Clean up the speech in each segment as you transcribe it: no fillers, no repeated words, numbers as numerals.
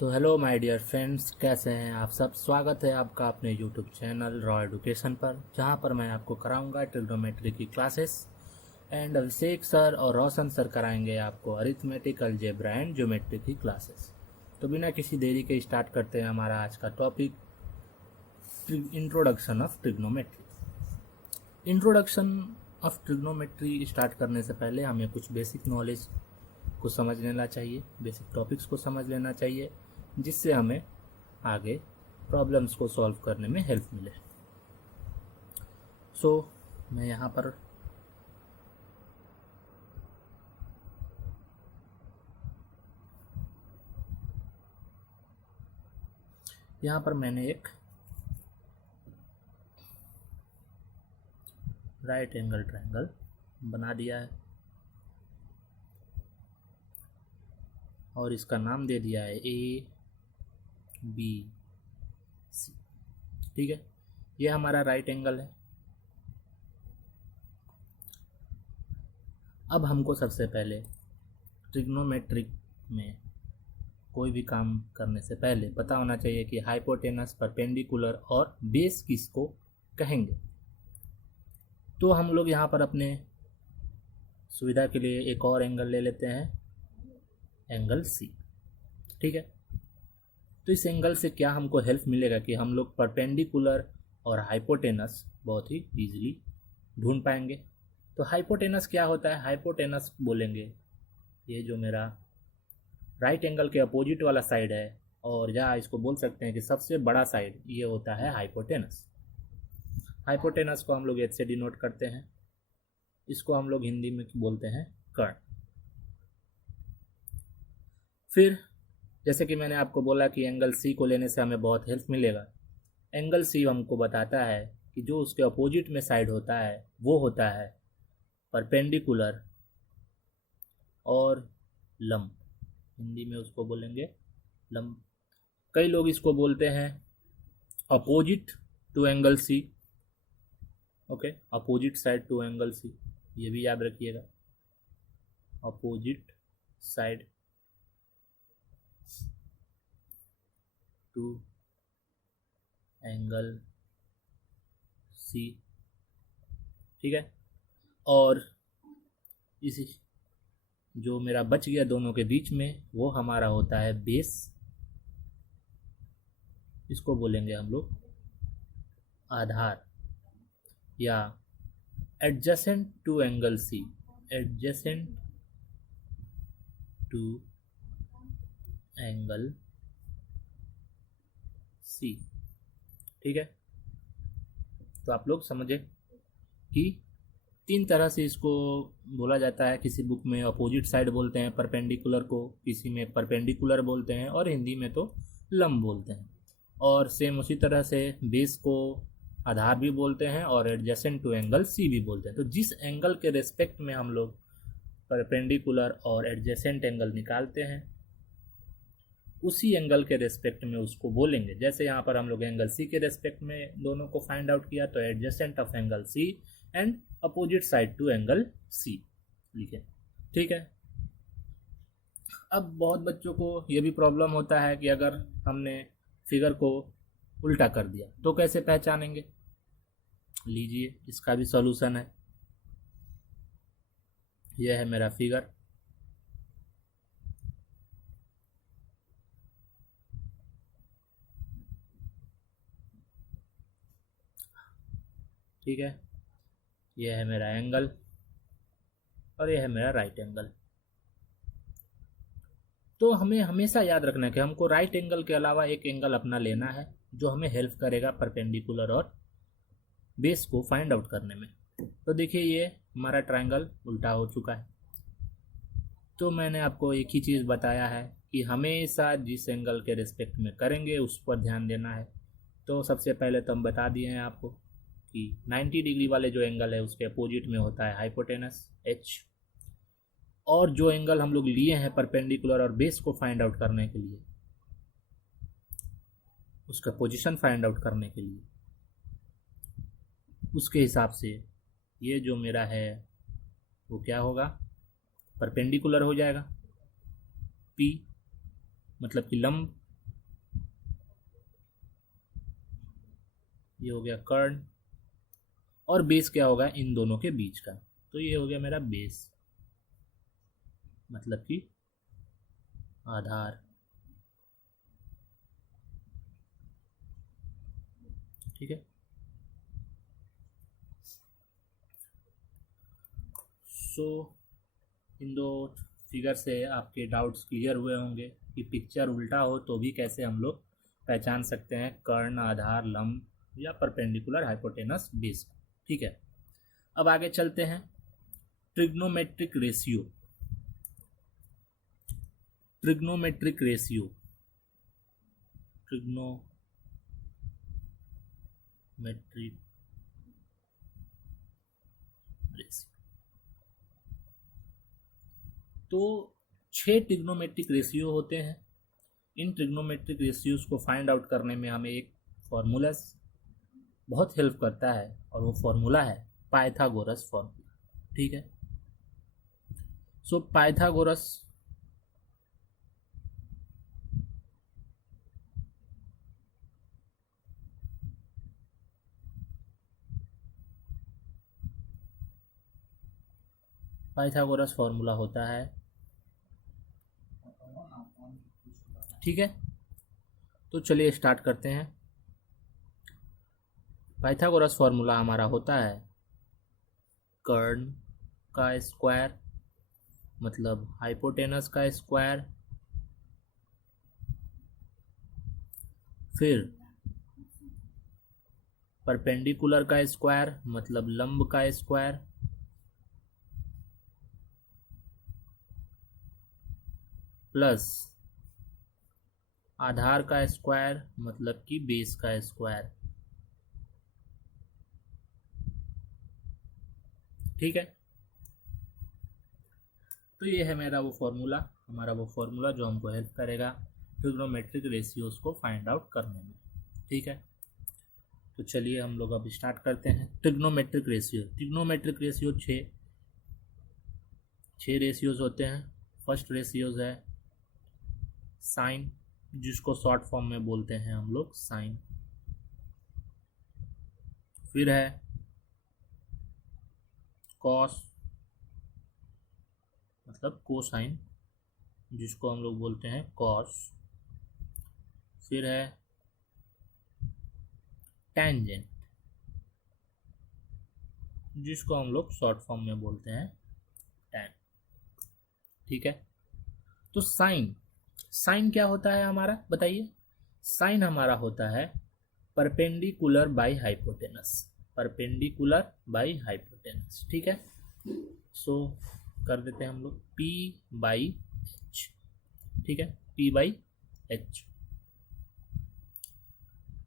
तो hello my dear friends, कैसे हैं आप सब। स्वागत है आपका अपने यूट्यूब चैनल रॉ एडुकेशन पर, जहां पर मैं आपको कराऊंगा ट्रिग्नोमेट्री की क्लासेस। एंड अभिषेक सर और रोशन सर कराएंगे आपको अरिथमेटिक, अलजेब्रा एंड ज्योमेट्री की क्लासेस। तो बिना किसी देरी के स्टार्ट करते हैं हमारा आज का topic, introduction of trigonometry. Introduction of trigonometry start करने से पहले हमें कुछ बेसिक नॉलेज को समझ लेना चाहिए, बेसिक टॉपिक्स को समझ लेना चाहिए, जिससे हमें आगे प्रॉब्लम्स को सॉल्व करने में हेल्प मिले। मैं यहाँ पर मैंने एक राइट एंगल ट्रायंगल बना दिया है और इसका नाम दे दिया है ए बी सी। ठीक है, ये हमारा राइट एंगल है। अब हमको सबसे पहले ट्रिग्नोमेट्रिक में कोई भी काम करने से पहले पता होना चाहिए कि हाइपोटेनस, परपेंडिकुलर और बेस किसको कहेंगे। तो हम लोग यहाँ पर अपने सुविधा के लिए एक और एंगल ले लेते हैं, एंगल सी। ठीक है, तो इस एंगल से क्या हमको हेल्प मिलेगा कि हम लोग परपेंडिकुलर और हाइपोटेनस बहुत ही इजीली ढूंढ पाएंगे। तो हाइपोटेनस क्या होता है? हाइपोटेनस बोलेंगे ये जो मेरा राइट एंगल के अपोजिट वाला साइड है, और या इसको बोल सकते हैं कि सबसे बड़ा साइड, ये होता है हाइपोटेनस। हाइपोटेनस को हम लोग एच से डिनोट करते हैं, इसको हम लोग हिंदी में बोलते हैं कर्ण। फिर जैसे कि मैंने आपको बोला कि एंगल सी को लेने से हमें बहुत हेल्प मिलेगा। एंगल सी हमको बताता है कि जो उसके अपोजिट में साइड होता है वो होता है परपेंडिकुलर और लंब। हिंदी में उसको बोलेंगे लंब। कई लोग इसको बोलते हैं opposite to angle C. Okay, opposite side to angle C, ये भी याद रखिएगा, opposite side to angle C. ठीक है, और इसी जो मेरा बच गया दोनों के बीच में, वो हमारा होता है बेस। इसको बोलेंगे हम लोग आधार या adjacent to angle C, adjacent to angle C. ठीक है, तो आप लोग समझे कि तीन तरह से इसको बोला जाता है। किसी बुक में अपोजिट साइड बोलते हैं परपेंडिकुलर को, किसी में परपेंडिकुलर बोलते हैं, और हिंदी में तो लंब बोलते हैं। और सेम उसी तरह से बेस को आधार भी बोलते हैं और एडजेसेंट टू एंगल सी भी बोलते हैं। तो जिस एंगल के रेस्पेक्ट में हम लोग परपेंडिकुलर और एडजेसेंट एंगल निकालते हैं, उसी एंगल के रेस्पेक्ट में उसको बोलेंगे। जैसे यहाँ पर हम लोग एंगल सी के रेस्पेक्ट में दोनों को फाइंड आउट किया, तो adjacent of angle C and opposite side to angle C लिखे। ठीक है, अब बहुत बच्चों को ये भी प्रॉब्लम होता है कि अगर हमने फिगर को उल्टा कर दिया तो कैसे पहचानेंगे। लीजिए, इसका भी सॉल्यूशन है। यह है मेरा फिगर। ठीक है, यह है मेरा एंगल और यह है मेरा राइट एंगल। तो हमें हमेशा याद रखना है कि हमको राइट एंगल के अलावा एक एंगल अपना लेना है जो हमें हेल्प करेगा परपेंडिकुलर और बेस को फाइंड आउट करने में। तो देखिए, ये हमारा ट्रायंगल उल्टा हो चुका है। तो मैंने आपको एक ही चीज़ बताया है कि हमेशा जिस एंगल के रिस्पेक्ट में करेंगे उस पर ध्यान देना है। तो सबसे पहले तो हम बता दिए हैं आपको कि 90 डिग्री वाले जो एंगल है उसके अपोजिट में होता है हाइपोटेनस एच। और जो एंगल हम लोग लिए हैं परपेंडिकुलर और बेस को फाइंड आउट करने के लिए, उसका पोजीशन फाइंड आउट करने के लिए, उसके हिसाब से ये जो मेरा है वो क्या होगा, परपेंडिकुलर हो जाएगा। पी मतलब कि लंब ये हो गया कर्ण, और बेस क्या होगा इन दोनों के बीच का, तो ये हो गया मेरा बेस, मतलब कि आधार। ठीक है, सो इन दो फिगर से आपके डाउट्स क्लियर हुए होंगे कि पिक्चर उल्टा हो तो भी कैसे हम लोग पहचान सकते हैं कर्ण, आधार, लंब या परपेंडिकुलर, हाइपोटेनस, बेस। ठीक है, अब आगे चलते हैं। Trigonometric ratio, trigonometric ratio, trigonometric ratio. तो 6 ट्रिग्नोमेट्रिक रेशियो होते हैं। इन ट्रिग्नोमेट्रिक रेशियोज को फाइंड आउट करने में हमें एक फॉर्मूला बहुत हेल्प करता है, और वो फॉर्मूला है पाइथागोरस फॉर्मूला। ठीक है, सो पाइथागोरस पाइथागोरस फॉर्मूला होता है। ठीक है, तो चलिए स्टार्ट करते हैं। पाइथागोरस फॉर्मूला हमारा होता है कर्ण का स्क्वायर मतलब हाइपोटेनस का स्क्वायर, फिर परपेंडिकुलर का स्क्वायर मतलब लंब का स्क्वायर, प्लस आधार का स्क्वायर मतलब कि बेस का स्क्वायर। ठीक है, तो ये है मेरा वो फॉर्मूला, हमारा वो फॉर्मूला जो हमको हेल्प करेगा ट्रिग्नोमेट्रिक रेशियोज को फाइंड आउट करने में। ठीक है, तो चलिए हम लोग अब स्टार्ट करते हैं। ट्रिग्नोमेट्रिक रेशियो, ट्रिग्नोमेट्रिक रेशियो छः रेशियोज होते हैं। फर्स्ट रेशियोज है साइन, जिसको शॉर्ट फॉर्म में बोलते हैं हम लोग साइन। फिर है कॉस मतलब कोसाइन, जिसको हम लोग बोलते हैं कॉस। फिर है टेंजेंट, जिसको हम लोग शॉर्ट फॉर्म में बोलते हैं टैन। ठीक है, तो साइन, साइन क्या होता है हमारा बताइए। साइन हमारा होता है perpendicular by hypotenuse, perpendicular by hypotenuse. ठीक है, सो कर देते हैं हम लोग P बाई एच। ठीक है, P बाई एच।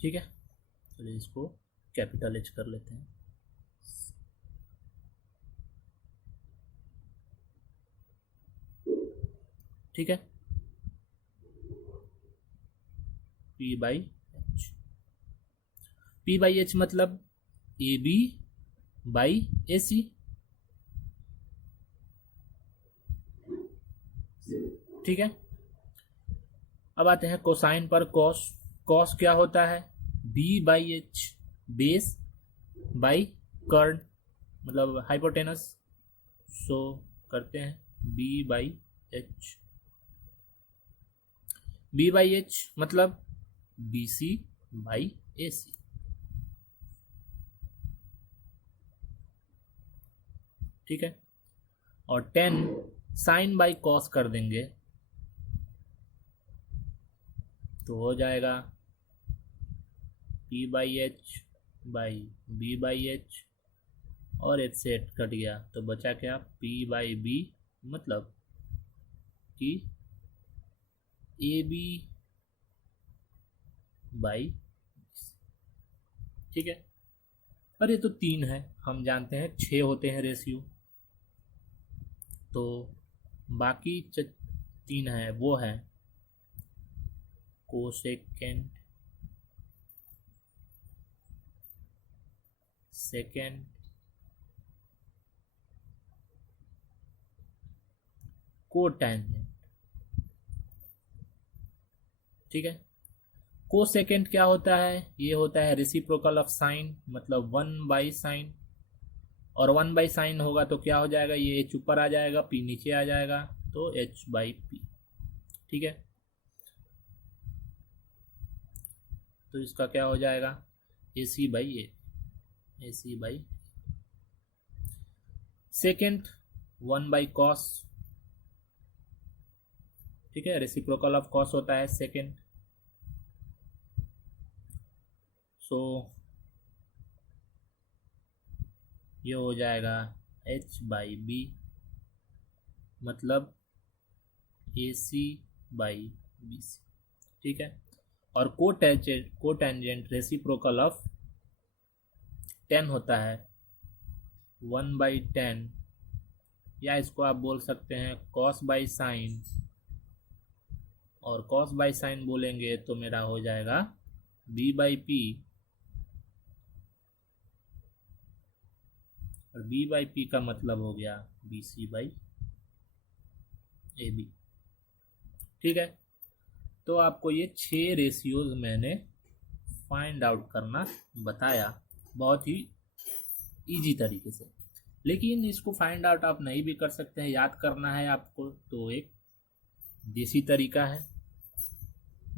ठीक है, चलिए इसको कैपिटल H कर लेते हैं। ठीक है, P by H. P by H मतलब A B by A C. ठीक है, अब आते हैं कोसाइन पर। कॉस, कॉस क्या होता है B by H, base by कर्ड मतलब हाइपोटेनस। सो करते हैं B by H, B by H मतलब B C by A C. ठीक है, और 10 साइन बाई कॉस कर देंगे तो हो जाएगा P by H by B by H, और एच से एच कट गया तो बचा क्या P बाई बी, मतलब कि ए बी बाई। ठीक है, और ये तो 3 है, हम जानते हैं 6 होते हैं रेशियो, तो बाकी 3 है वो है कोसेकेंड, सेकेंड, कोटेंजेंट। ठीक है, कोसेकेंट क्या होता है? ये होता है रेसिप्रोकल ऑफ साइन, मतलब 1/sin, और 1/sin होगा तो क्या हो जाएगा? ये h ऊपर आ जाएगा, p नीचे आ जाएगा, तो h/p। ठीक है, तो इसका क्या हो जाएगा? AC/A, AC/। सेकेंड 1/cos, ठीक है, रेसिप्रोकल ऑफ cos होता है सेकेंड, सो ये हो जाएगा h/b, मतलब AC/BC। ठीक है, और कोटेंजेंट रेसिप्रोकल ऑफ tan होता है 1/tan, या इसको आप बोल सकते हैं cos/sin, और cos/sin बोलेंगे तो मेरा हो जाएगा b/p, और b/p का मतलब हो गया BC/AB। ठीक है, तो आपको ये 6 रेशियोज मैंने फाइंड आउट करना बताया, बहुत ही इजी तरीके से। लेकिन इसको फाइंड आउट आप नहीं भी कर सकते हैं, याद करना है आपको तो एक देसी तरीका है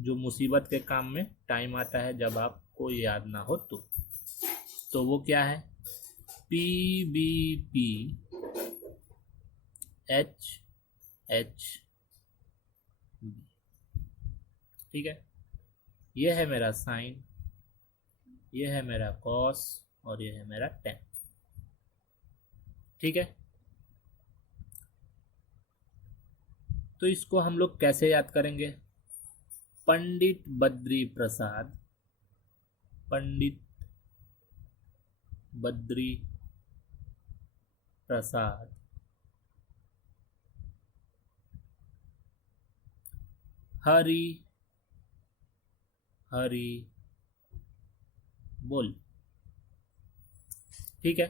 जो मुसीबत के काम में टाइम आता है जब आपको याद ना हो तो वो क्या है? PBP HH। ठीक है, ये है मेरा साइन, ये है मेरा कॉस, और ये है मेरा tan। ठीक है, तो इसको हम लोग कैसे याद करेंगे? पंडित बद्री प्रसाद, पंडित बद्री प्रसाद हरि हरि बोल। ठीक है,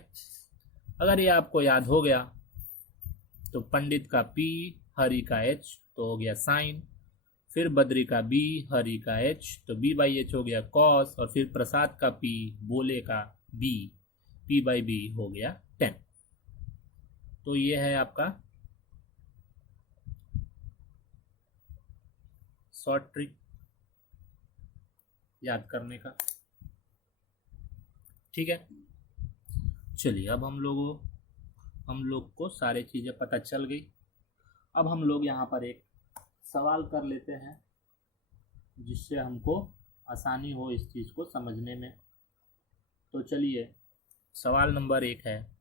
अगर ये आपको याद हो गया तो पंडित का P, हरि का H तो हो गया साइन, फिर बद्री का B, हरि का H तो B/H हो गया कॉस, और फिर प्रसाद का P, बोले का B, P/B हो गया tan। तो ये है आपका शॉर्ट ट्रिक याद करने का। ठीक है, चलिए अब हम लोग को सारी चीज़ें पता चल गई। अब हम लोग यहाँ पर एक सवाल कर लेते हैं जिससे हमको आसानी हो इस चीज़ को समझने में। तो चलिए, सवाल नंबर 1 है,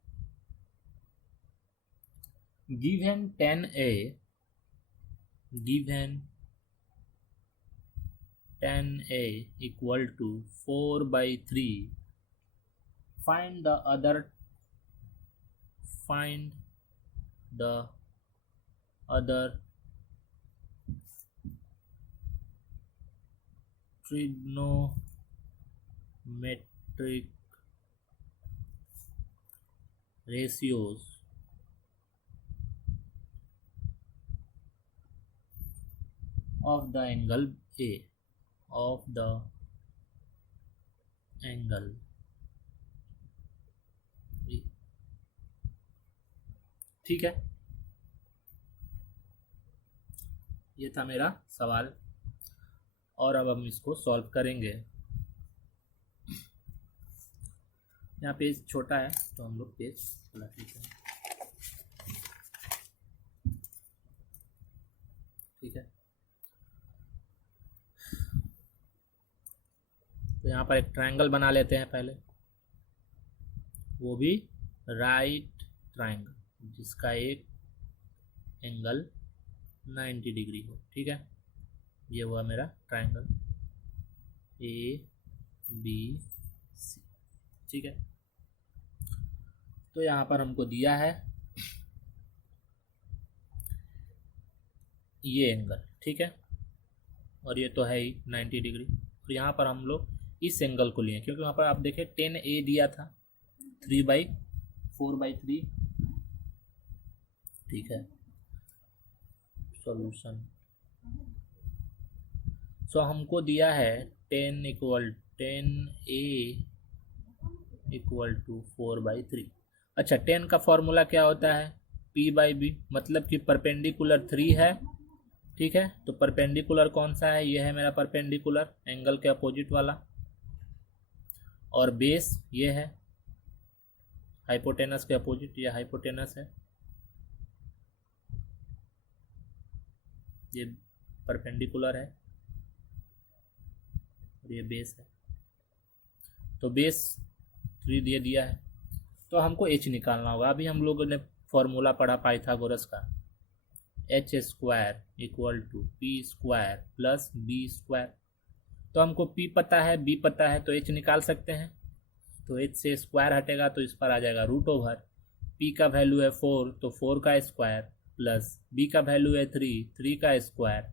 given 10A equal to 4/3, find the other trigonometric ratios of the angle A, ठीक है, ये था मेरा सवाल, और अब हम इसको सॉल्व करेंगे। यहाँ पेज छोटा है तो हम लोग पेज पलट लेते हैं। ठीक है, तो यहाँ पर एक ट्रायंगल बना लेते हैं पहले, वो भी राइट ट्रायंगल जिसका एक एंगल 90 डिग्री हो। ठीक है, ये हुआ मेरा ट्रायंगल ABC। ठीक है, तो यहाँ पर हमको दिया है ये एंगल, ठीक है, और ये तो है ही 90 डिग्री, और यहाँ पर हम लोग इस एंगल को लिए क्योंकि वहाँ पर आप देखें 10A दिया था 3/4/3। ठीक है, सॉल्यूशन, सो हमको दिया है 10 इक्वल टू 4/3। अच्छा, 10 का फॉर्मूला क्या होता है? P/B, मतलब कि परपेंडिकुलर 3 है, ठीक है। तो परपेंडिकुलर कौन सा है? ये है मेरा परपेंडिकुलर, एंगल के अपोजिट वाला। और बेस ये है हाइपोटेनस के अपोजिट, ये हाइपोटेनस है, ये परपेंडिकुलर है और ये बेस है। तो बेस 3 दे दिया है, तो हमको h निकालना होगा। अभी हम लोगों ने फॉर्मूला पढ़ा पाइथागोरस का, h² equal to p² plus b²। तो हमको p पता है, b पता है, तो h निकाल सकते हैं। तो h से स्क्वायर हटेगा तो इस पर आ जाएगा रूट ओवर। p का वैल्यू है 4, तो 4 का स्क्वायर प्लस b का वैल्यू है 3, 3 का स्क्वायर,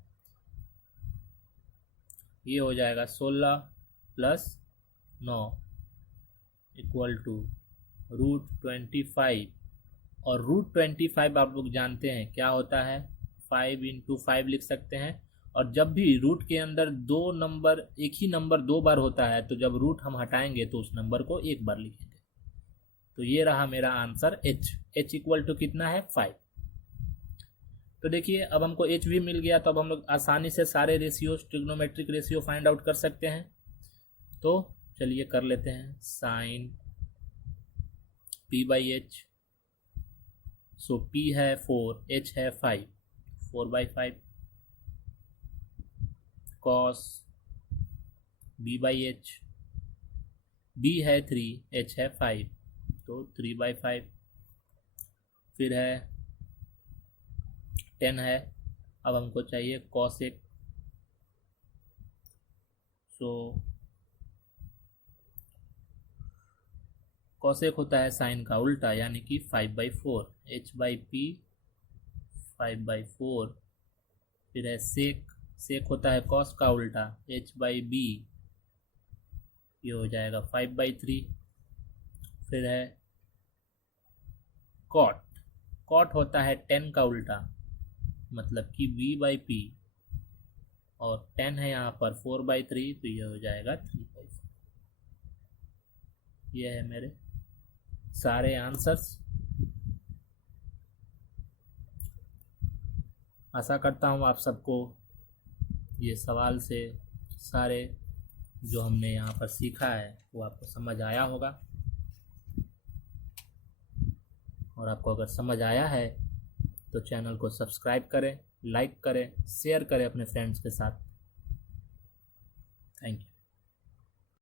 ये हो जाएगा 16 प्लस 9 इक्वल टू √25। और √25 आप लोग जानते हैं क्या होता है? 5 × 5 लिख सकते हैं। और जब भी रूट के अंदर दो नंबर, एक ही नंबर 2 बार होता है, तो जब रूट हम हटाएंगे तो उस नंबर को 1 बार लिखेंगे। तो ये रहा मेरा आंसर h इक्वल टू कितना है? 5। तो देखिए, अब हमको h भी मिल गया, तो अब हम लोग आसानी से सारे ratio, trigonometric ratio find out कर सकते हैं। तो चलिए कर लेते हैं। साइन p/h, सो p है 4, h है 5, 4/5। कॉस b/h, b है 3, h है 5, तो 3/5। फिर है 10 है, अब हमको चाहिए कॉसेक, सो कॉसेक होता है साइन का उल्टा, यानी कि 5/4, h/p 5/4। फिर है सेक, सेक होता है कॉस का उल्टा, h/b, ये हो जाएगा 5/3। फिर है कॉट, कॉट होता है 10 का उल्टा, मतलब कि v/p, और 10 है यहाँ पर 4/3, तो ये हो जाएगा 3/4। ये है मेरे सारे आंसर्स। आशा करता हूँ आप सबको ये सवाल से सारे जो हमने यहाँ पर सीखा है वो आपको समझ आया होगा। और आपको अगर समझ आया है तो चैनल को सब्सक्राइब करें, लाइक करें, शेयर करें अपने फ्रेंड्स के साथ। Thank you.